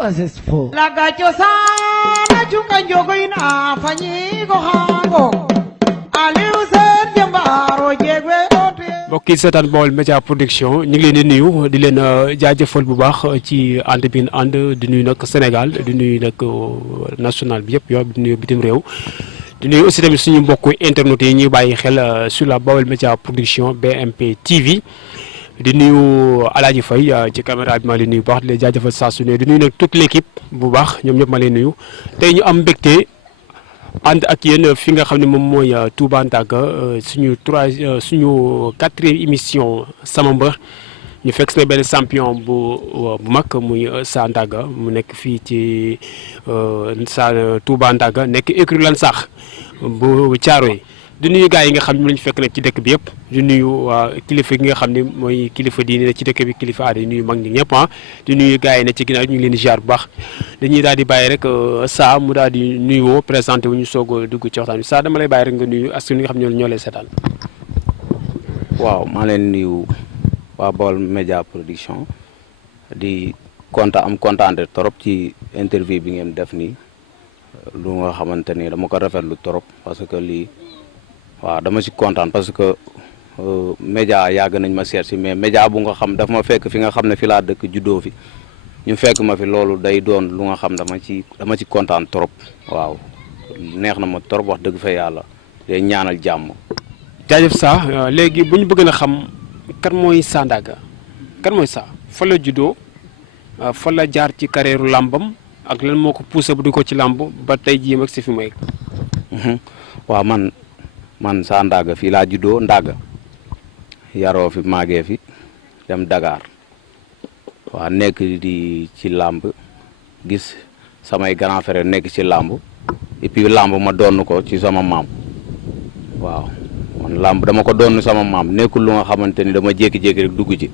Asesfo lagacho sana chunga njogo ina fanyi go hango aliou sen jambaro jegwe ote mbokk yi seetaan Baol Média Production ñu ngi leen di nuyu di leen jaajëfal bu baax ci ànd bi ànd di nuyu nag Sénégal di nuyu nag national bi yëpp yow di nuyu bitim réew di nuyu aussi tamit suñu mbokku internet yi ñuy bàyyi xel sur la Baol Média Production BMP TV di nuyu Alaaji Faye ci caméra bi ma leen nuyu bu baax di leen jaajëfal saa su ne di nuyu nag toute l'équipe bu baax ñoom ñëpp ma leen nuyu tey ñu am mbégte ànd ak yéen fi nga xam ne moom mooy Touba Ndaga suñu quatrième émission sama mbër ñu fekk si benn champion bu mag muy Sa Ndaga mu nekk fii ci sa Touba Ndaga nekk écurie Lansar bu Thiaroye di nuyu gars yi nga xam ne lañu fekk nag ci dëkk bi yëpp di nuyu kilifa gi nga xam ne mooy kilifa diine ci dëkk bi kilifa aada di nuyu mag ñi ñëpp di nuyu gars yi ne ci ginnaaw ñu ngi leen di ziar bu baax dañuy daal di bàyyi rek Sa mu daal di nuyoo présenté wu ñu soog a dugg ci waxtaan bi Sa dama lay bàyyi rek nga nuyu askan wi nga xam ne ñoo lay seetaan. waaw maa leen nuyu waa Baol Média Production di am kontaan trop ci interview bi ngeen def nii lu nga xamante ni dama ko rafetlu trop parce que lii. waaw dama ci kontaan parce que média yàgg nañ ma seet si mais média bu nga xam daf ma fekk fi nga xam ne fi laa dëkk juddoo fi ñu fekk ma fi loolu day doon lu nga xam dama ci kontaan trop waaw neex na ma trop wax dëgg fa yàlla day ñaanal jàmm. jaajëf Sa léegi bu ñu bëgg na xam kan mooy Sa Ndaga kan mooy Sa fa la juddoo fa la jaar ci carrière làmbam ak lan moo ko poussé bu di ko ci làmb ba tey jii mag si fi may. waaw man Sa Ndaga fii laa juddoo Ndaga yaroo fi màggee fi dem Dakar waaw nekk di ci làmb gis samay grand frère nekk ci làmb et puis làmb ma doon ko ci sama maam waaw man làmb dama ko doon sama maam nekkul lu nga xamante ni dama jékki-jékki rek dugg ci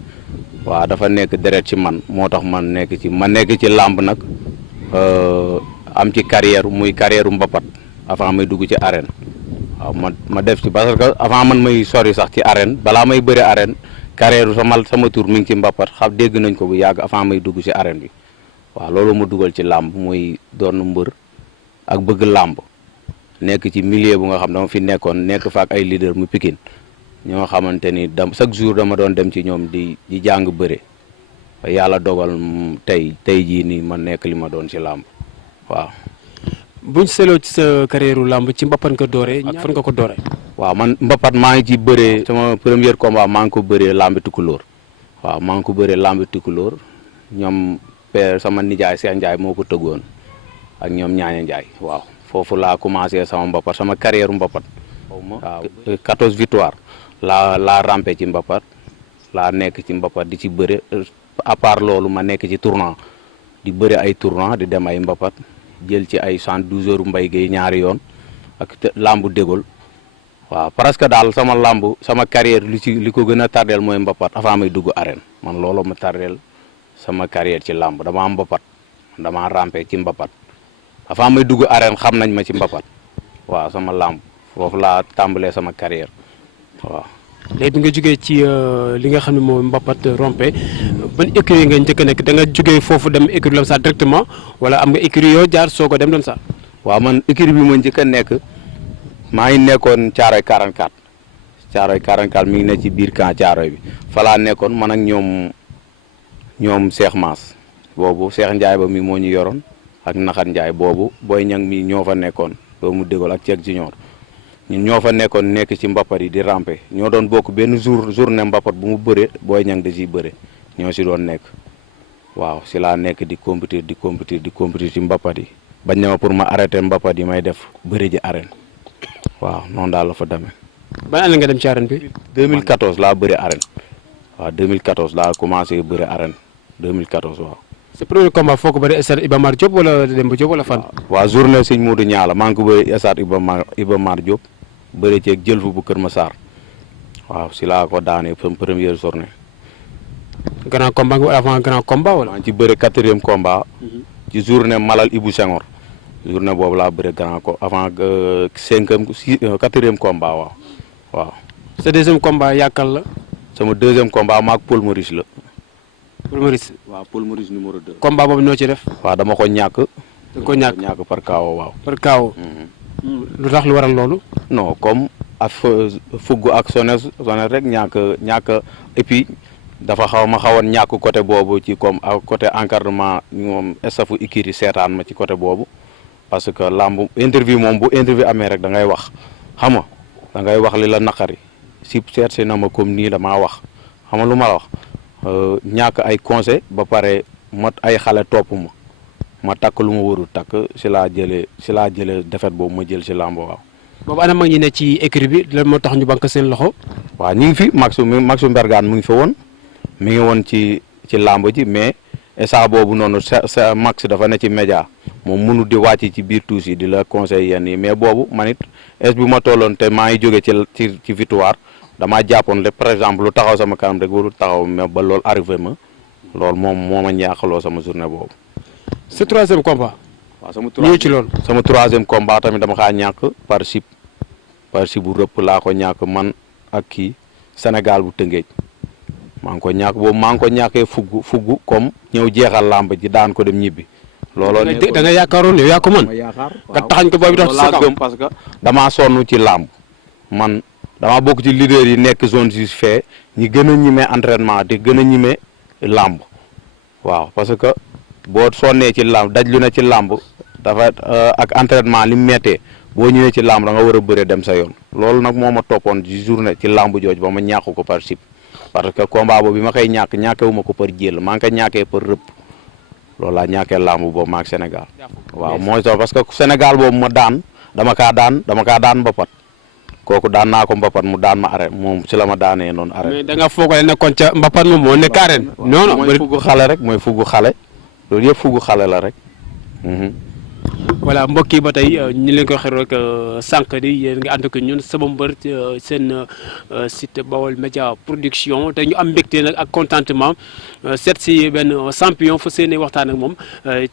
waaw dafa nekk deret ci man moo tax ma nekk ci làmb nag am ci carrière muy carrière mbapat avant may dugg ci arène waaw ma def ci parce que avant man may sori sax ci arène balaa may bëri arène carrière sama tur mi ngi ci mbapat xam dégg nañ ko bu yàgg avant may dugg ci arène bi waaw loolu ma dugal ci làmb muy doon mbër ak bëgg làmb nekk ci milieu bu nga xam dama fi nekkoon nekk fa ak ay leader mu Pikine ñoo xamante ni chaque jour dama doon dem ci ñoom di jàng bëre yàlla dogal tey jii nii ma nekk li ma doon ci làmb waaw. buñ seetloo ci sa carrière làmb ci mbapat nga dooree ak fan nga ko dooree. waaw man mbapat maa ngi ci bëree sama premier combat maa ngi ko bëree lambi tukulóor waaw maa ngi ko bëree lambi tukulóor ñoom père sama nijaay Cheikh Ndiaye moo ko tëggoon ak ñoom ñaaña Ndiaye waaw foofu laa commencé sama mbapat sama carrière mbapat waaw 14 victoire laa rampé ci mbapat laa nekk ci mbapat di ci bëre à part loolu ma nekk ci tournoi di bëre ay tournoi di dem ay mbapat jël ci ay 112 heures Mbaye Guèye ñaari yoon ak lambu dégol waaw presque daal sama carrière li ko gën a tardeel mooy mbapat avant may dugg arène man loolu ma tardeel sama carrière ci lamb dama am mbapat dama rampé ci mbapat avant may dugg arène xam nañ ma ci mbapat waaw sama lamb foofu laa tàmbalee sama carrière waaw. léegi nga jógee ci li nga xam ne moom mbapat rompé ban écurie nga njëkk a nekk da nga jógee foofu dem écurie Lansar directement wala am nga écurie yoo jaar soo ko dem Lansar. waaw man écurie bi ma njëkk a nekk maa ngi nekkoon Thiaroye 44 Thiaroye 44 mi ngi ne ci biir camp Thiaroye bi fa laa nekkoon man ak ñoom Cheikh Mass boobu Cheikh Ndiaye ba mi moo ñu yoroon ak Naxat Ndiaye boobu Boy Niang mi ñoo fa nekkoon ba mu déggoo ak Cheikh Junior ñun ñoo fa nekkoon nekk ci mbapat yi di ramper ñoo doon bokk benn journée mbapat bu mu bëree Boy Niang da ciy bëre ñoo si doon nekk waaw si laa nekk di compétir ci mbapat yi bañ na ma pour ma arrêter mbapat yi may def bëre ji arène waaw noonu daal la fa demee. ban année nga dem ci arène bi. 2014 laa bëre arène waaw 2014 laa commencé bëre arène 2014 waaw. sa premier combat foo ko bëri stade Iba Mar Diop wala Demba Diop wala fan. waaw journée sëñ Modou Niala maa ngi ko bëri stade Iba Mar Diop. bëri ceeg jël fu bu Kër Massar waaw si laa ko daanee première journée. grand combat nga avant grand combat wala. maa ngi ci bëre 4e combat. ci journée Malal Ibou Senghor. journée boobu laa bëre grand ko avant 4e combat waaw. sa deuxième combat yàkkal la. sama 2e combat maag Paul Maurice la Paul Maurice. waaw Paul Maurice numéro 2. combat boobu noo ci def. waaw dama ko ñàkk. da ko ñàkk par KO waaw. par KO. lu tax lu waral loolu. non comme ak fugg ak sones rek ñàkk et puis dafa xawoon ñàkk côté boobu ci comme côté encadrement moom staffu écurie seetaan ma ci côté boobu parce que lamb interview moom bu interview amee rek da ngay wax xam nga da ngay wax li la naqari si seet si na ma comme nii damaa wax xam nga lu ma la wax ñàkk ay conseil ba pare mat ay xale topp ma takk lu ma warul takk si laa jëlee defet boobu ma jël si lamb waaw. boobu ana mag ñi ne ci écurie bi lan moo tax ñu bank seen loxo. waaw ñu ngi fi Maxu Mbergane mu ngi fa woon mi ngi woon ci lamb ji mais instant boobu noonu sa Max dafa ne ci média moom mënu di wàcc ci biir tuus yi di la conseil yenn yi mais boobu man it est bu ma tolloon te maa ngi jóge ci victoire damaa jàppoon le par exemple lu taxaw sama kanam rek warul taxaw mais ba loolu arrivé ma loolu moom moo ma ñaaxaloo sama journée boobu. sa troisième combat. waaw sama troisième combat tamit dama kaa ñàkk par sip bu rëpp laa ko ñàkk man ak kii Sénégal bu Tëngéej maa ngi ko ñàkk boobu maa ngi ko ñàkkee fugg comme ñëw jeexal làmb ji daan ko dem ñibbi. looloo ne da nga yaakaaroon yow yaa ko mën. nga taxañ ko boobu dox ci sa kaw parce que damaa sonn ci làmb man damaa bokk ci leader yi nekk zone 6 fee ñi gën a ñime entraînement te gën a ñime làmb waaw parce que boo sonnee ci làmb daj lu ne ci làmb dafa ak entraînement li mu méttee boo ñëwee ci làmb da nga war a bëre dem sa yoon loolu nag moo ma toppoon ci journée ci làmb jooj ba ma ñàkk ko par sip parce que combat boobu bi ma koy ñàkkewu ma ko par jël maa ngi koy ñàkkee par rëpp loolu laa ñàkkee làmb boobu maak Sénégal waaw mooy so parce que Sénégal boobu ma daan dama kaa daan mbapat kooku daan naa ko mbapat mu daan ma arène moom ci la ma daanee noonu arène. mais da nga foogale nekkoon ca mbapat moom moo nekk arène. non non mooy fuggu xale rek mooy fuggu xale loolu yëpp fuggu xale la rek. voilà mbokk yi ba tey ñu leen ko waxee rek sànq di yéen nga ànd ak ñun sama mbër seen site Baol Média Production te ñu am mbégte nag ak contentement seet si benn champion fa seen waxtaan ak moom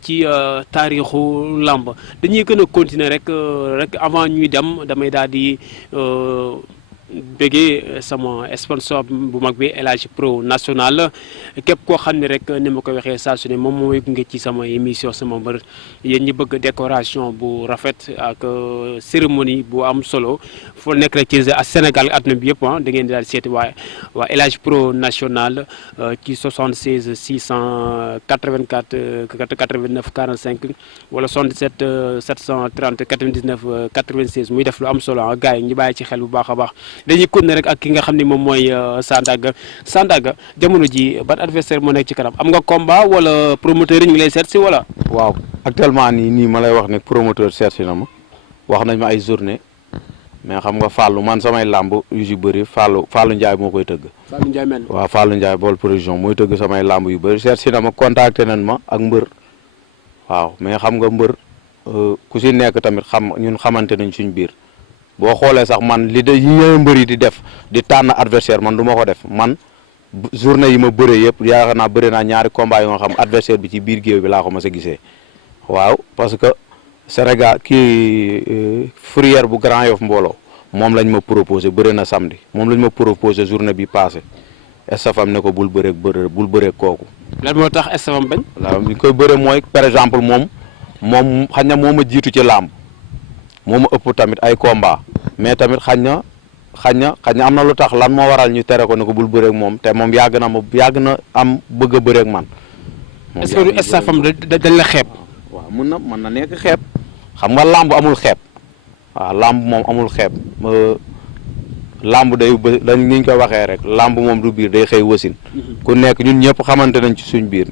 ci taarixu làmb dañuy gën a continuer rek avant ñuy dem damay daal di bëggee sama sponsor bu mag bi El Hadj Pro National képp koo xam ne rek ni ma ko waxee saa su ne moom mooy gunge ci sama émission sama mbër yéen ñi bëgg décoration bu rafet ak cérémonie bu am solo foo nekk rek ci Sénégal àdduna bi yëpp da ngeen di daal di seeti waa El Hadj Pro National ci 76 684 89 45 wala 77 730 99 96 muy def lu am solo gars yi ñu bàyyi ci xel bu baax a baax. dañuy continuer rek ak ki nga xam ne moom mooy Sandaga jamono ji ban adversaire moo nekk ci kanam am nga combat wala promoteur yi ñu ngi lay seet si wala. waaw actuellement nii ma lay wax ne promoteur seet si na ma wax nañ ma ay journée mais xam nga Fallou man samay làmb yu si bëri Fallou Ndiaye moo koy tëgg. Fallou Ndiaye mel. waaw Fallou Ndiaye Baol Production mooy tëgg samay làmb yu bëri seet si na ma contacté nañ ma ak mbër waaw mais xam nga mbër ku si nekk tamit ñun xamante nañ suñ biir. boo xoolee sax man li yi ñëw mbër yi di def di tànn adversaire man du ma ko def man journée yi ma bëree yëpp yaakaar naa bëri naa ñaari combat yoo nga xam adversaire bi ci biir géew bi laa ko mas a gisee waaw parce que Sénégal kii Fourrière bu Grand Yoff mbooloo moom lañ ma proposé bëri na samedi moom lañ ma proposé journée bi passé estafam ne ko bul bëreeg kooku. lan moo tax estafam bañ. waaw li koy bëre mooy par exemple moom xañ na moo ma jiitu ci làmb moo ma ëpp tamit ay combat mais tamit xañ na am na lu tax lan moo waral ñu tere ko ne ko bul bëreeg moom te moom yàgg na am bëgg a bëreeg man. est-ce que du estafam dañ la xeeb. waaw mën na nekk xeeb xam nga làmb amul xeeb waaw làmb moom amul xeeb làmb day dañ ni ñu ko waxee rek làmb moom du biir day xëy wasin ku nekk ñun ñëpp xamante nañ ci suñ biir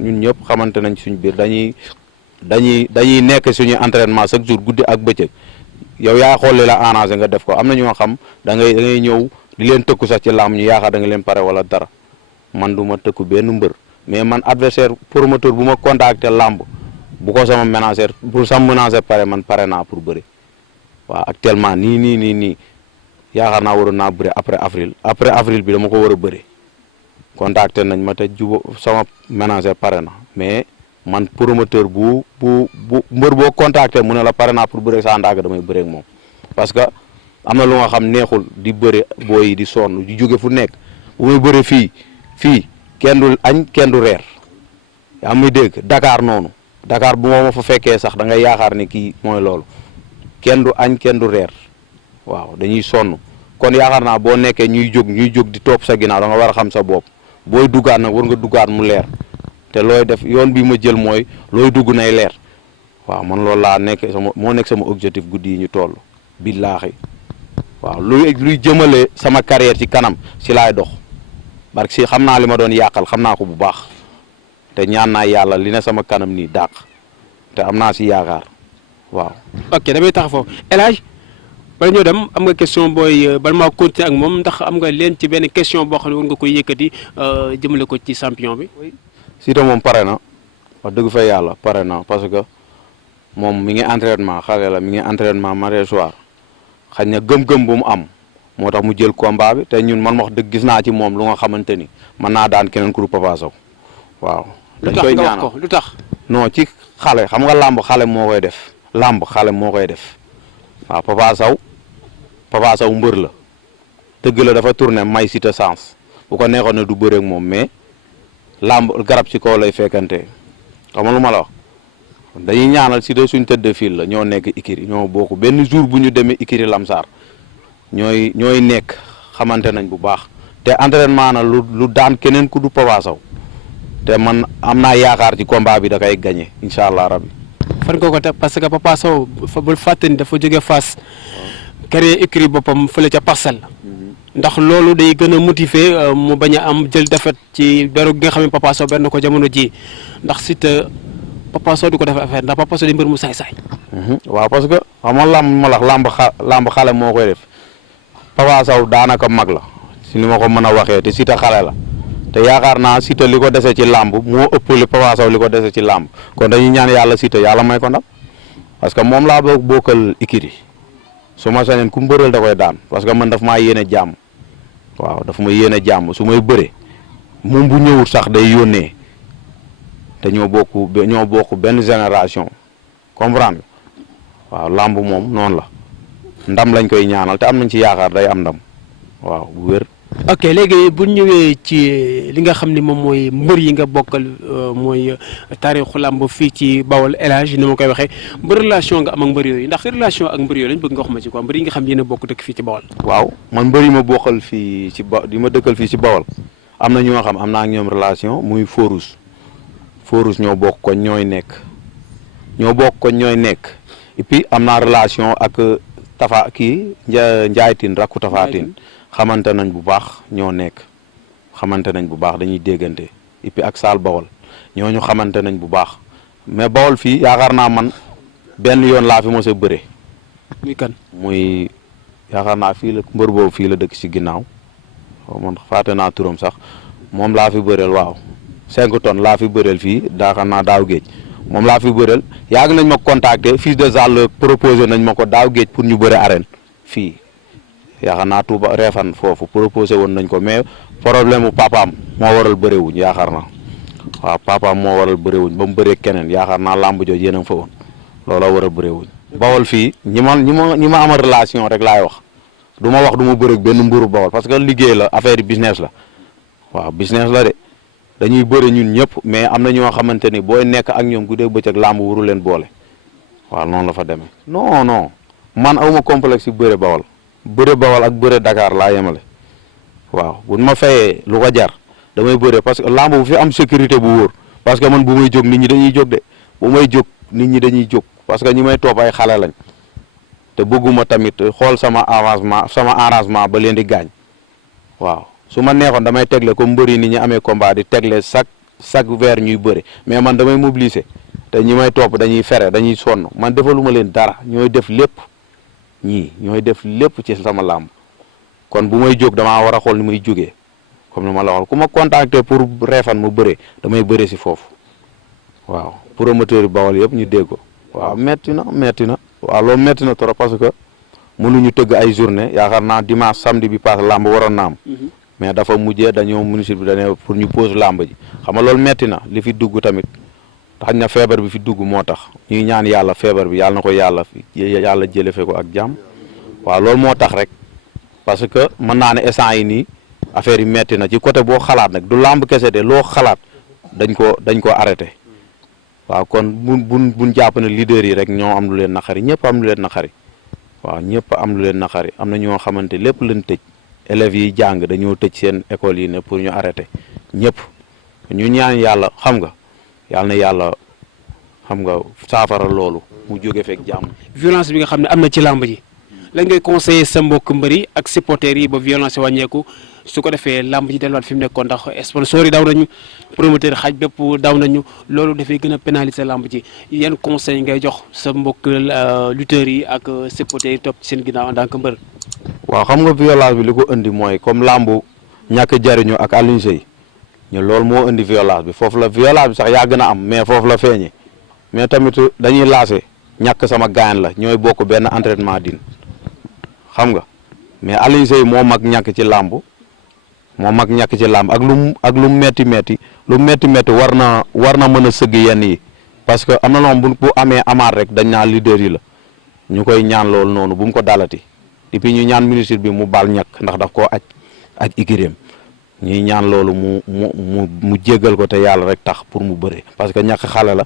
dañuy nekk suñuy entraînement chaque jour guddi ak bëccëg yow yaa xool li la arrangé nga def ko am na ñoo xam da ngay ñëw di leen tëkku sax ci làmb ñu yaakaar da nga leen pare wala dara man du ma tëkku benn mbër mais man adversaire promoteur bu ma contacté làmb bu ko sama ménagère pour sama ménagère pare man pare naa pour bëri waaw actuellement nii yaakaar naa waroon naa bëri après avril bi dama ko war a bëri contacté nañ ma te juba sama ménagère pare na mais man promoteur bu mbër boo contacté mu ne la pare naa pour bëre Sandaga damay bëre ak moom parce que am na lu nga xam neexul di bëre booy yi di sonn di jóge fu nekk bu may bëre fii kenn du añ kenn du reer yaa muy dégg Dakar noonu Dakar bu ma fa fekkee sax da ngay yaakaar ni kii mooy loolu kenn du añ kenn du reer waaw dañuy sonn kon yaakaar naa boo nekkee ñuy jóg di topp sa ginnaaw da nga war a xam sa bopp booy duggaat nag war nga duggaat mu leer te looy def yoon bi ma jël mooy looy dugg nay leer waaw man loolu laa nekk moo nekk sama objectif guddi yi ñu toll billaahi waaw luy jëmale sama carrière ci kanam si laay dox parce que xam naa li ma doon yàqal xam naa ko bu baax te ñaan naa yàlla li ne sama kanam nii dàq te am naa si yaakaar waaw. ok damay tax foofu El Hadj bala ñoo dem am nga question booy bala maa continuer ak moom ndax am nga leen ci benn question boo xam ne war nga koy yëkkati jëmale ko ci champion bi. Siteu moom pare na wax dëgg fa yàlla pare na parce que moom mi ngi entraînement xale la mi ngi entraînement matin soir xañ na gëm-gëm bu mu am moo tax mu jël combat bi te ñun man wax dëgg gis naa ci moom lu nga xamante ni mën naa daan keneen ku Papa Sow waaw. dañ koy ñaanal lu tax non ci xale xam nga làmb xale moo koy def làmb xale moo koy def waaw Papa Sow mbër la dëgg la dafa tourné may Siteu sens bu ko neexoon ne du bëreeg moom mais làmb garab ci kaw lay fekkante xam nga lu ma la wax dañuy ñaanal Siteu suñ tëdd fil la ñoo nekk ikiri ñoo bokk benn jour bu ñu demee ikiri lamsaar ñooy nekk xamante nañ bu baax te entraînement na lu daan keneen ku du Papa Sow te man am naa yaakaar ci combat bi da koy gagné incha allah rabbi. fan nga ko teg parce que Papa Sow bul fàtte ni dafa jóge Fass créer écrit boppam fële ca Parcelles ndax loolu day gën a motiver mu bañ a am jël defet ci beru gi nga xam ne Papa Sow benn ko jamono ji ndax Siteu Papa Sow di ko def affaire ndax Papa Sow di mbër mu saay-saay. waaw parce que xam nga làmb xale moo koy def Papa Sow daanaka mag la si ni ma ko mën a waxee te Siteu xale la te yaakaar naa Siteu li ko dese ci làmb moo ëpp li Papa Sow li ko dese ci làmb kon dañuy ñaan yàlla Siteu yàlla may ko ndam parce que moom laa bokkal ikiri su ma sañoon ku mbëral da koy daan parce que man daf maa yéene jàmm waaw daf ma yéene jàmm su may bëre moom bu ñëwut sax day yónnee te ñoo bokk benn génération comprendre waaw làmb moom noonu la ndam lañ koy ñaanal te am nañ ci yaakaar day am ndam waaw bu wér. ok léegi bu ñëwee ci li nga xam ni moom mooy mbër yi nga bokkal mooy taarixu làmb fii ci Bawol El Hadj ni ma koy waxee ba relation nga am ak mbër yooyu ndax relation ak mbër yooyu lañ bëgg nga wax ma ci quoi mbër yi nga xam yéen a bokk dëkk fii ci Bawol. waaw man mbër yi ma bokkal fii ci di ma dëkkal fii ci Bawol am na ñoo xam am naa ak ñoom relation muy Forus ñoo bokk koñ ñooy nekk et puis am naa relation ak Tafa kii Njaay Tine rakku Tafa Tine xamante nañ bu baax ñoo nekk xamante nañ bu baax dañuy déggante et puis ak Saal Bawol ñooñu xamante nañ bu baax mais Bawol fii yaakaar naa man benn yoon laa fi mos a bëre. muy kan muy yaakaar naa fii la mbër boobu fii la dëkk si ginnaaw man fàtte naa turam sax moom laa fi bëreel waaw 5 tonnes laa fi bëreel fii yaakaar naa daaw géej moom laa fi bëreel yàgg nañ ma contacter fils de Zal proposé nañ ma ko daaw géej pour ñu bëre arène fii. yaakaar naa Touba Refane foofu proposé woon nañ ko mais problème mu papaam moo waral bëriwuñ yaakaar naa waaw papaam moo waral bëriwuñ ba mu bëree keneen yaakaar naa làmb jooju yéen a fa woon looloo war a bëriwuñ. Bawol fii ñi ma amal relation rek laay wax du ma wax du ma bëreeg benn mburu Bawol parce que liggéey la affaire business la waaw business la de dañuy bëri ñun ñëpp mais am na ñoo xamante ni booy nekk ak ñoom guddeeg bëccëg làmb wuru leen boole waaw noonu la fa demee. non man awma complexe yu bëre Bawol. bëre Bawol ak bëre Dakar laa yemale waaw bu ma fayee lu ko jar damay bëre parce que lamb bu fi am sécurité bu wóor parce que man bu may jóg nit ñi dañuy jóg de bu may jóg nit ñi dañuy jóg parce que ñi may topp ay xale lañ te bëgguma tamit xool sama arrangement ba leen di gaañ waaw su ma neexoon damay tegle comme mbëri ni ñu amee combat di tegle chaque weer ñuy bëre mais man damay mobiliser te ñi may topp dañuy fere dañuy sonn man defaluma leen dara ñooy def lépp. ñooy def lépp ci sama làmb kon bu may jóg damaa war a xool ni may jógee comme ni ma la waxoon ku ma contacter pour Refane ma bëree damay bëree si foofu waaw promoteur yi Bawol yëpp ñu dégg ko waaw metti na waaw loolu metti na trop parce que mënuñu tëgg ay journée yaakaar naa dimanche samedi bi paase làmb waroon na am mais dafa mujjee dañoo municipal bi dañoo pour ñu pause làmb ji xam nga loolu metti na li fi dugg tamit xañ na feebar bi fi dugg moo tax ñuy ñaan yàlla feebar bi yàlla na ko yàlla jële fe ko ak jàmm waaw loolu moo tax rek parce que mën naa ne instant yi nii affaire yi metti na ci côté boo xalaat nag du làmb kese de loo xalaat dañ ko arrêté waaw kon buñ jàpp ne leader yi rek ñoo am lu leen naqari ñëpp am lu leen naqari waaw ñëpp am lu leen naqari am na ñoo xamante lépp lañ tëj élèves yi jàng dañoo tëj seen école yi ne pour ñu arrêté ñëpp ñu ñaan yàlla xam nga yàlla na yàlla xam nga saafara loolu mu jóge fekk jàmm. violence bi nga xam ne am na ci làmb ji lan ngay conseiller sa mbokk mbëri ak supporters yi ba violence wàññeeku su ko defee làmb ji delluwaat fi mu nekkoon ndax sponsor yi daw nañu promoteur xaaj bépp daw nañu loolu dafay gën a pénaliser làmb ji yan conseil ngay jox sa mbokk lutteurs yi ak supporters yi topp ci seen ginnaaw en tant que mbër. waaw xam nga violence bi li ko indi mooy comme làmb ñàkk jariñu ak Alioune Seye ñu loolu moo indi violence bi foofu la violence bi sax yàgg na am mais foofu la feeñee mais tamit dañuy laase ñàkk sama gaañ la ñooy bokk benn entraînement din xam nga mais Alioune Seye moo mag ñàkk ci làmb ak lu metti metti war na mën a sëgg yenn yi parce que am na noonu bu amee amaat rek dañ naa leader yi la ñu koy ñaan loolu noonu bu mu ko dalati et puis ñu ñaan ministre bi mu baal ñàkk ndax daf koo aj ikiréem ñuy ñaan loolu mu jéggal ko te yàlla rek tax pour mu bëre parce que ñàkk xale la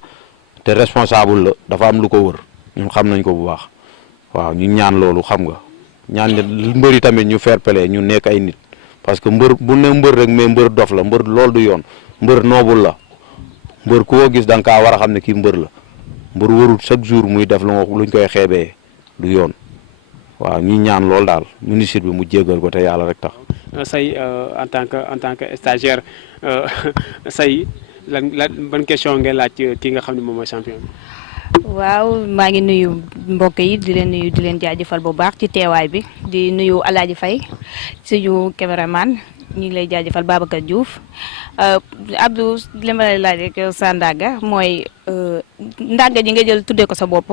te responsable la dafa am lu ko wër ñun xam nañ ko bu baax waaw ñu ñaan loolu xam nga ñaan mbëri tamit ñu fair play ñu nekk ay nit parce que mbër bu ne mbër rek mais mbër dof la mbër loolu du yoon mbër noobul la mbër ku ko gis da nga kaa war a xam ne kii mbër la mbër warul chaque jour muy def luñ koy xeebee du yoon waaw ñi ñaan loolu daal ministre bi mu jéggal ko te yàlla rek tax. say en tant que stagiaire say lan ban question ngay laaj ki nga xam ne moom mooy champion bi. waaw maa ngi nuyu mbokk yi di leen jaajëfal bu baax ci teewaay bi di nuyu Alaaji Faye suñu caméraman ñu ngi lay jaajëfal Babacar Diouf Abdou li ma lay laaj rek sa Ndaga mooy Ndaga ji nga jël tuddee ko sa bopp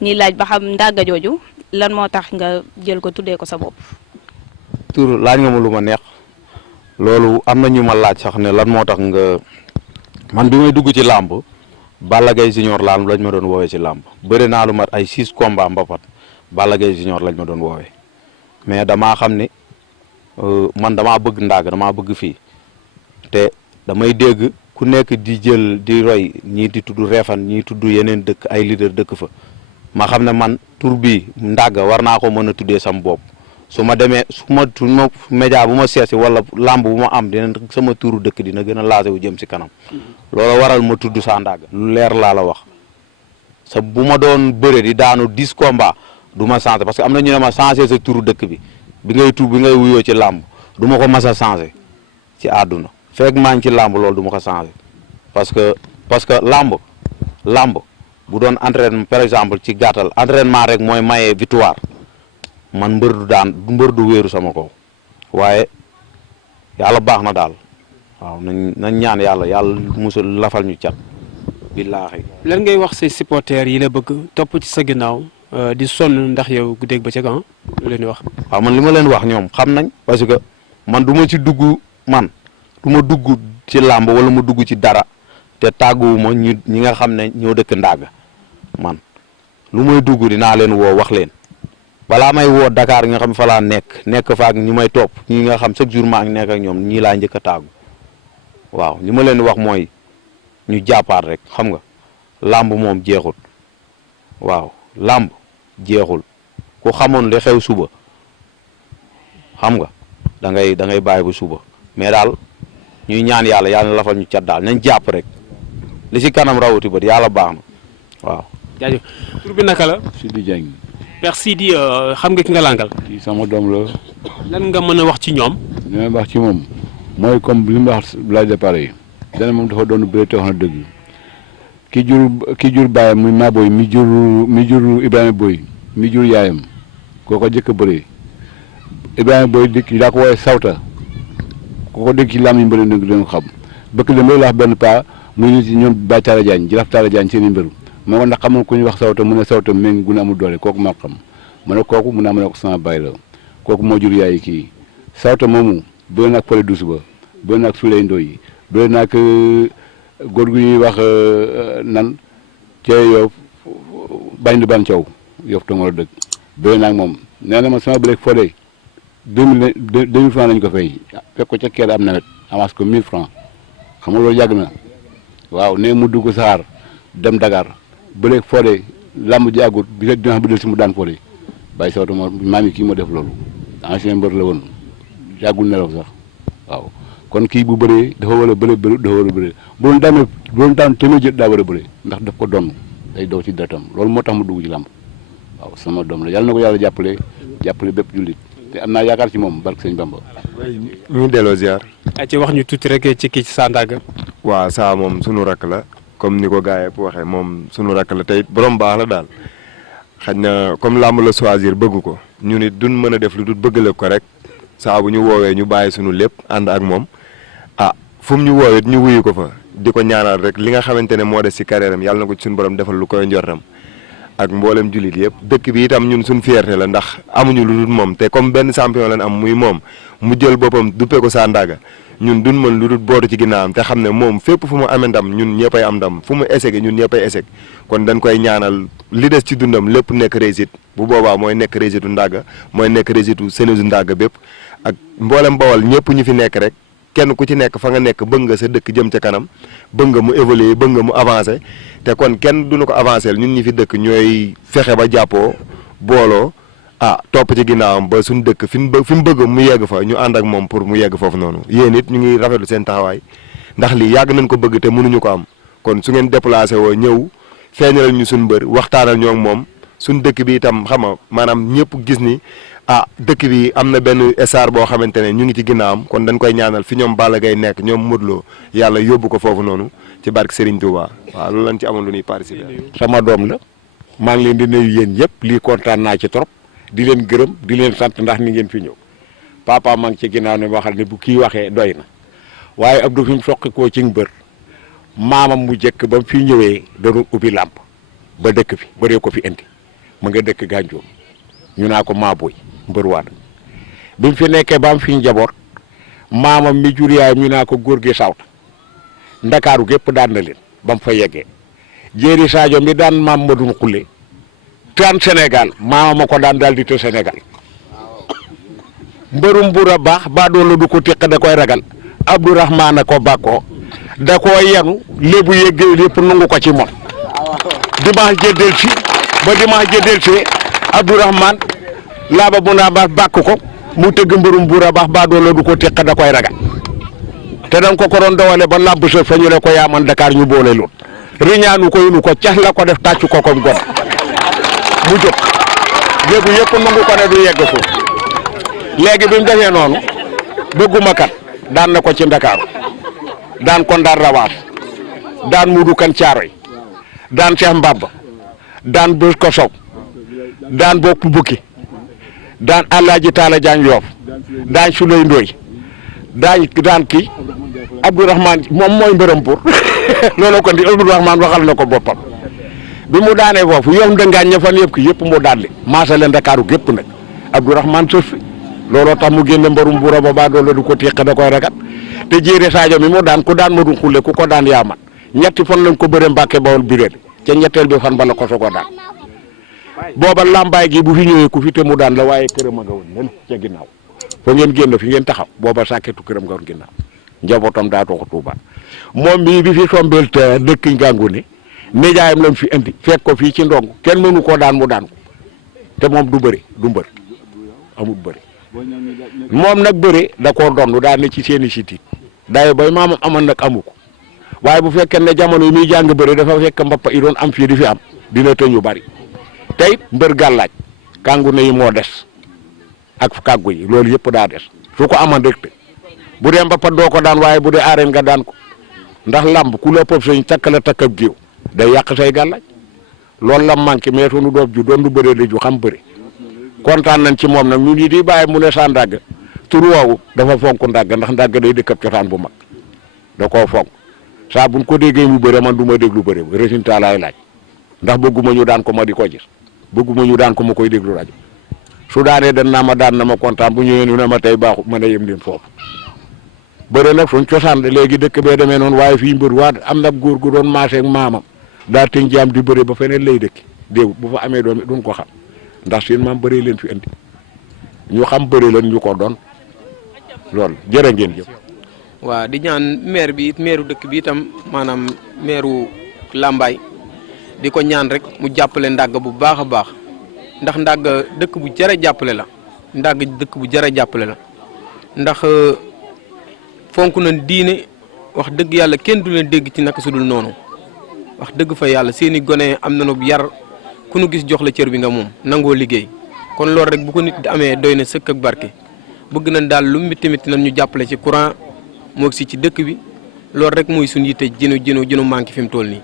ñi laaj ba xam Ndaga jooju lan moo tax nga jël ko tuddee ko sa bopp. tur laaj nga ma lu ma neex loolu am na ñu ma laaj sax ne lan moo tax nga man bi may dugg ci làmb Balla Gaye Junior lañ ma doon woowee ci làmb bëri naa lu mat ay 6 combats mbapat Balla Gaye Junior lañ ma doon woowee mais damaa xam ne man damaa bëgg Ndaga damaa bëgg fii te damay dégg ku nekk di jël di roy ñii di tudd Réfane ñii tudd yeneen dëkk ay leader dëkk fa ma xam ne man tur bi Ndaga war naa ko mën a tuddee sam bopp su ma demee su ma média bu ma seesi wala làmb bu ma am dina sama turu dëkk dina gën a laase wu jëm si kanam loolu waral ma tudd sa Ndaga lu leer laa la wax sa bu ma doon bëre di daanu 10 combats du ma changé parce que am na ñu ne ma changé sa turu dëkk bi ngay wuyoo ci làmb du ma ko mas a changé ci àdduna fekk maa ngi ci làmb loolu du ma ko changé parce que làmb bu doon entraînement par exemple ci gàttal entraînement rek mooy maye victoire man mbër du wéeru sama kaw waaye yàlla baax na daal waaw nañ ñaan yàlla musul lafal ñu cat billaahi. lan ngay wax say supporters yi la bëgg topp ci sa ginnaaw di sonn ndax yow guddeeg ba ca gan lu leen di wax. waaw man li ma leen wax ñoom xam nañ parce que man du ma ci dugg du ma dugg ci làmb wala ma dugg ci dara te tàgguwuma ñi nga xam ne ñoo dëkk Ndaga man lu may dugg dinaa leen woo wax leen. balaa may woo Dakar nga xam fa laa nekk fa ak ñu may topp ñi nga xam chaque jour maa ngi nekk ak ñoom ñii laa njëkk a tàggu waaw li ma leen wax mooy ñu jàppaat rek xam nga làmb moom jeexul waaw làmb jeexul ku xamoon li xew suba xam nga da ngay bàyyi ba suba mais daal ñuy ñaan yàlla na lafal ñu cat daal nañ jàpp rek li si kanam rawati bët yàlla baax na waaw. jaajëf tur bi naka la. Sidi Dieng. Père Sidi xam nga ki nga làngal. kii sama doom la. lan nga mën a wax ci ñoom. li may wax ci moom mooy comme li mu wax laaj de pare yi. dana moom dafa doon bëre te wax na dëgg ki jur baayam muy Maboy mi jur Ibrahima Boy mi jur yaayam kooko jëkk a bëree Ibrahima Boy dikk daa ko woowee Sawta kooko dégg ci lam yi mbëri nag doon xam bëkk dem lay wax benn paa muy nit ci ñoom Baye Talla Diagne Jaraaf Talla Diagne seen i mbëru moo ko ndax xamoon ku ñuy wax Sawta mu ne Sawta méngi gu ne amul doole kooku maa xam ma ne kooku mun naa ma ne ko sama baay la kooku moo jur yaay kii Sawta moomu bëri na ak Fale Douce ba bëri na ak Souley Ndoye bëri na ak góor gu ñuy wax nan cee yow bañ di ban caw yow tongoro dëgg bëri na ak moom nee na ma sama bëreeg Fodé 2000 francs lañ ko fay fekk ko ca kër am nawet avance ko 1000 francs xam nga loolu yàgg na waaw ne mu dugg saxaar dem Dakar bële Fodé lamb ji àggut bi fekk dina xam bëdal si mu daan Fodé bàyyi sawta moo maam yi kii moo def loolu ancien mbër la woon yàggul nelaw sax waaw kon kii bu bëree dafa war a bëre dafa war a bëre bu doon daan téeméer jët daa war a bëre ndax daf ko donn day daw ci deretam loolu moo tax mu dugg ci lamb waaw sama doom la yàlla na ko yàlla jàppale bépp jullit te am naa yaakaar ci moom barke sëñ Bamba. ñu ngi delloo ziar. ci wax ñu tuuti rek ci kii ci Sandaga. waaw saa moom sunu rakk la comme ni ko gars yi waxee moom sunu rakk la tey borom baax la daal xaj na comme làmb la choisir bëgg ko ñu nit duñ mën a def lu dul bëggale ko rek saa bu ñu woowee ñu bàyyi sunu lépp ànd ak moom fu mu ñu woowee ñu wuyu ko fa di ko ñaanal rek li nga xamante ne moo des ci carrière am yàlla na ko ci suñu borom defal lu koy njortam ak mboolem jullit yëpp dëkk bi itam ñun suñ fierté la ndax amuñu lu dul moom te comme benn champion lañ am muy moom mu jël boppam duppe ko Sandaga ñun duñ mën lu dul bootu ci ginnaawam te xam ne moom fépp fu mu amee ndam ñun ñëppay am ndam fu mu échec ñun ñëppay échec kon dañ koy ñaanal li des ci dundam lépp nekk réussite bu boobaa mooy nekk réussite u Ndaga mooy nekk réussite u Sénégal Ndaga bépp ak mboolem Bawol ñëpp ñu fi nekk rek kenn ku ci nekk fa nga nekk bëgg nga sa dëkk jëm ca kanam bëgg nga mu évoluer bëgg nga mu avancer te kon kenn duñu ko avancer ñun ñi fi dëkk ñooy fexe ba jàppoo booloo topp ci ginnaawam ba suñu dëkk fi mu bëgg mu yegg fa ñu ànd ak moom pour mu yegg foofu noonu yéen it ñu ngi rafetlu seen taxawaay ndax lii yàgg nañ ko bëgg te mënuñu ko am kon su ngeen déplacé woo ñëw feeñalal ñu suñu mbër waxtaanal ñoo ak moom suñu dëkk bi itam xam nga maanaam ñëpp gis ni dëkk bi am na benn estar boo xamante ne ñu ngi ci ginnaawam kon dañ koy ñaanal fi ñoom Balla Gaye nekk ñoom Modou Lo yàlla yóbbu ko foofu noonu ci barke Serigne Touba waaw loolu lañ ci amoon lu ñuy participer. sama doom la maa ngi leen di nuyu yéen ñëpp lii kontaan naa ci trop di leen gërëm di leen sant ndax ni ngeen fi ñëw papa maa ngi ci ginnaaw ne waxal ne bu kii waxee doy na waaye Abdou fi mu soqi koo ci mbër maamam mu jëkk ba mu fi ñëwee dañu ubbi làmp ba dëkk fi bëree ko fi indi mu nga dëkk Gànjoom ñu naa ko Maaboy mbër waat bi mu fi nekkee ba am fi njaboot maamam mi jur yaay ñu naa ko góor gi sawta ndakaaru gépp daan na leen ba mu fa yeggee jéeri Sadio mi daan maam Madun Xulle daan Sénégal maamam a ko daan daal di te Sénégal mbërum buur a baax baa doon du ko téq da koy ragal Abdourahmane a ko bàkkoo da koo yenu lébu yeggee lépp nangu ko ci moom dimanche jëddel si ba dimanche jëddel si Abdourahmane laaba bu naa baax bàkk ko mu tëgg mbërum buur a baax baa doon du ko téq da koy ragal te dañ ko doon dawale ba làmb sa fa ñu ne ko yaaman Dakar ñu boole lool riñaanu ko yunu ko cas la ko def tàccu ko comme gon mu jóg léegi yëpp nangu ko ne du yegg foofu léegi bi mu defee noonu bëgguma kat daan na ko ci Dakar daan ko Ndar Rawaas daan Mudu Kan Caaroy daan Cheikh Mbaba daan Bës ko Sow daan Bokk Bukki daan Alaaji Taala Jaañ Yoof daan Suley Ndoy daan kii Abdourahmane moom mooy mbërëm pour loolu ko di Abdourahmane waxal na ko boppam bi mu daanee foofu yow dëngaañ ña fan yëpp ki yëpp moo daan li maasa leen Ndakaaru gépp nag Abdourahmane sëf fi looloo tax mu génne mbërum buura ba baa doole du ko téq da koy ragat te jéere Sadio mi mu daan ku daan Madun Xulle ku ko daan yaaman ñetti fan lañ ko bëre Mbàkke Bawol biréel ca ñetteel bi fan bala ko sogo daan booba lambaay gi bu fi ñëwee ku fi te mu daan la waaye këram a nga woon nen ca ginnaaw foo ngeen génn fi ngeen taxaw booba sàkketu këram nga woon ginnaaw njabootam daa toog Tuuba moom mii bi fi tombeel te dëkk Ngàngu ne nijaayam lañ fi indi fekk ko fii ci ndong kenn mënu koo daan mu daan ko te moom du bëri du mbër amul bëri moom nag bëri da koo donn daa ne ci seeni sitit daye bay maamam amoon nag amu ko waaye bu fekkee ne jamono yi muy jàng bëri dafa fekk mbappa yi doon am fii di fi am dina tëñ yu bari tey mbër gàllaaj kàngu ne yi moo des ak kàggu yi loolu yëpp daa des su ko amoon rek te bu dee mbappa doo ko daan waaye bu dee aareen nga daan ko ndax làmb ku la pop sañ takk la takk ab géew day yàq say gàllaaj loolu la manqué mais sunu doom ju doon du bëree di ju xam bëri kontaan nañ ci moom nag ñun ñi di bàyyi mu ne saa Ndaga tur woowu dafa fonk Ndaga ndax Ndaga day dëkkab cosaan bu mag da koo fonk saa buñ ko déggee mu bëre man du ma déglu bëre résultat laay laaj ndax bëgguma ñu daan ko ma di ko gis bëgguma ñu daan ko ma koy déglu rajo su daanee dan naa ma daan na ma kontaan bu ñëwee ñu ne ma tey baaxu mën a yem leen foofu bëre nag suñ cosaan léegi dëkk bee demee noonu waaye fii mbër waa am na góor gu doon maasee ak maamam daa tëñ jaam di bëre ba feneen lay dëkk déew bu fa amee doom duñ ko xam ndax seen maam bëree leen fi indi ñu xam bëri leen ñu ko doon loolu jërë ngeen jëf. waaw di ñaan maire bi it maireu dëkk bi itam maanaam maireu Lambaye di ko ñaan rek mu jàppale Ndaga bu baax a baax ndax Ndaga dëkk bu jar a jàppale la Ndaga dëkk bu jar a jàppale la ndax fonk nañ diine wax dëgg yàlla kenn du leen dégg ci naka su dul noonu wax dëgg fa yàlla seeni gone am nañu yar ku nu gis jox la cër bi nga moom nangoo liggéey kon loolu rek bu ko nit amee doy na sëkk ak barke bëgg nañ daal lu métti métti nañ ñu jàppale ci courant moo si ci dëkk bi loolu rek mooy suñu yitte jënu manqué fi mu toll nii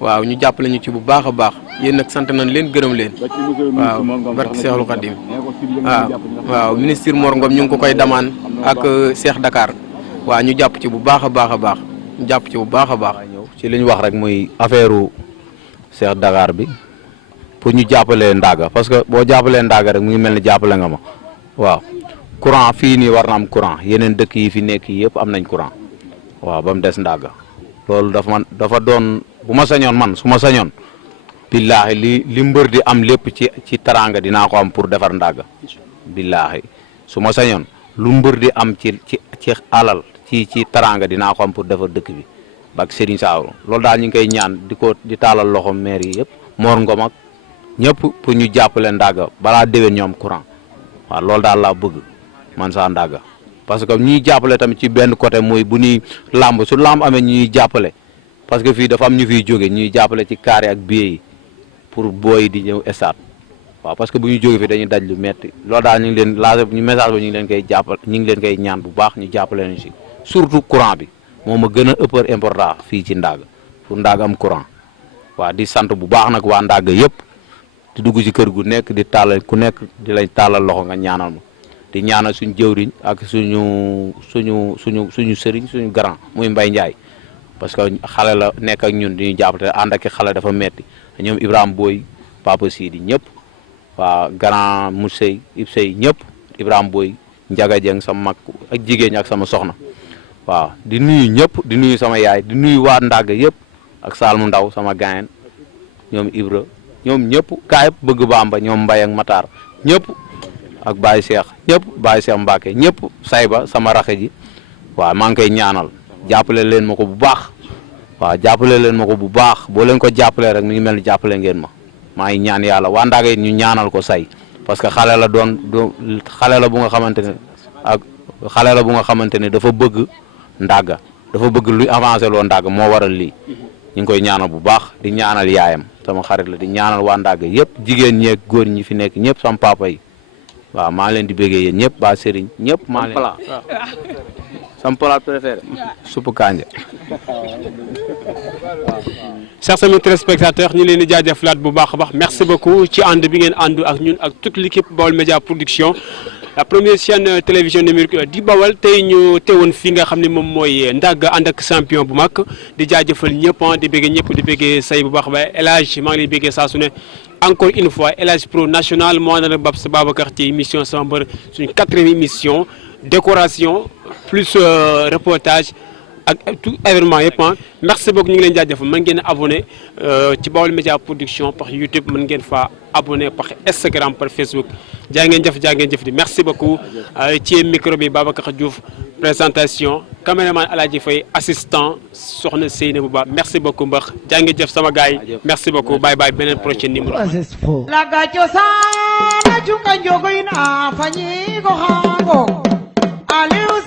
waaw ñu jàppale ñu ci bu baax a baax yéen nag sant nañ leen gërëm leen waaw barke Seexul Xadim waaw ministre Mor Ngom ñu ngi ko koy damaan ak Cheikh Dakar waaw ñu jàpp ci bu baax a baax a baax ñu jàpp ci bu baax a baax. ci li ñu wax rek muy affaire Cheikh Dakar bi pour ñu jàppalee Ndaga parce que boo jàppalee Ndaga rek mu ngi mel ni jàppale nga ma waaw courant fii nii war na am courant yeneen dëkk yi fi nekk yëpp am nañ courant waaw ba mu des Ndaga loolu dafa doon bu ma sañoon man su ma sañoon billaahi li mbër di am lépp ci taraanga dinaa ko am pour defar Ndaga billaahi su ma sañoon lu mbër di am ci alal ci taraanga dinaa ko am pour defar dëkk bi bak Serigne Saaw loolu daal ñu ngi koy ñaan di taalal loxo maire yi yëpp Mor Ngom ak ñëpp pour ñu jàppale Ndaga balaa déwén ñoom courant waaw loolu daal laa bëgg man saa Ndaga parce que ñuy jàppale tamit ci benn côté mooy bu ñuy làmb su làmb amee ñuy jàppale parce que fii dafa am ñu fiy jóge ñuy jàppale ci carré ak billet yi pour booy di ñëw stade waaw parce que bu ñu jóge fii dañuy daj lu metti loolu daal ñu ngi leen lancé ñu message ba ñu ngi leen koy jàppale ñu ngi leen koy ñaan bu baax ñu jàppale ñu si surtout courant bi moo ma gën a ëppar important fii ci Ndaga pour Ndaga am courant waaw di sant bu baax nag waa Ndaga yëpp di dugg ci kër gu nekk di tàllal ku nekk di lañ tàllal loxo nga ñaanal ma di ñaanal suñu jëwriñ ak suñu sëriñ suñu grand muy Mbaye Ndiaye parce que xale la nekk ak ñun di ñu jàppale ànd ak xale dafa metti ñoom Ibrahima Boy Papa Sidi ñëpp waa grand Moussey Ibsey ñëpp Ibrahima Boy Ndiaga Dieng sama mag ak jigéen ñi ak sama soxna waaw di nuyu ñëpp di nuyu sama yaay di nuyu waa Ndaga yëpp ak Salmu Ndaw sama gayen ñoom Ibra ñoom ñëpp kaa yëpp bëgg Bamba ñoom Mbaye ak Matar ñëpp ak Baye Cheikh ñëpp Baye Cheikh Mbacke ñëpp Sayba sama raxe ji waaw maa ngi koy ñaanal jàppale leen ma ko bu baax waaw jàppale leen ma ko bu baax boo leen ko jàppalee rek mi ngi mel ni jàppale ngeen ma maa ngi ñaan yàlla waa Ndaga it ñu ñaanal ko say parce que xale la xale la bu nga xamante ne ak xale la bu nga xamante ne dafa bëgg Ndaga dafa bëgg luy avancé loo Ndaga moo waral lii ñu ngi koy ñaanal bu baax di ñaanal yaayam sama xarit la di ñaanal waa Ndaga yëpp jigéen ñeeg góor ñi fi nekk ñëpp sama papa yi waaw maa leen di bëggee yéen ñëpp ba Serigne ñëpp maa leen sama plat préféré suppu kanja. Chers amis téléspectateurs ñu leen di jaajëfalaat bu baax a baax merci beaucoup ci ànd bi ngeen ànd ak ñun ak toute l'équipe Baol Média Production la première chaîne télévision numérique di Bawal tey ñu teewoon fii nga xam ne moom mooy Ndaga ànd ak champion bu mag di jaajëfal ñëpp di bëggee ñëpp di bëggee say bu baax ba El Hadj maa ngi lay bëggee saa su ne encore une fois El Hadj Pro national moo ànd ak Babs Babacar ci émission sama mbër suñu 4e émission décoration plus reportage ak tout événement yëpp merci beaucoup ñu ngi leen jaajëfal mën ngeen abonné ci Baol Média Production par YouTube mën ngeen fa abonné par Instagram par Facebook jaa ngeen jëf di merci beaucoup ci micro bi Babacar Diouf présentation caméraman Aladji Faye assistant soxna Seynabou Ba merci beaucoup mbax jaa ngeen jëf sama gars yi merci beaucoup bye bye beneen prochain numéro laga cosaan a cunga njogoy na fañi go xaango Aliou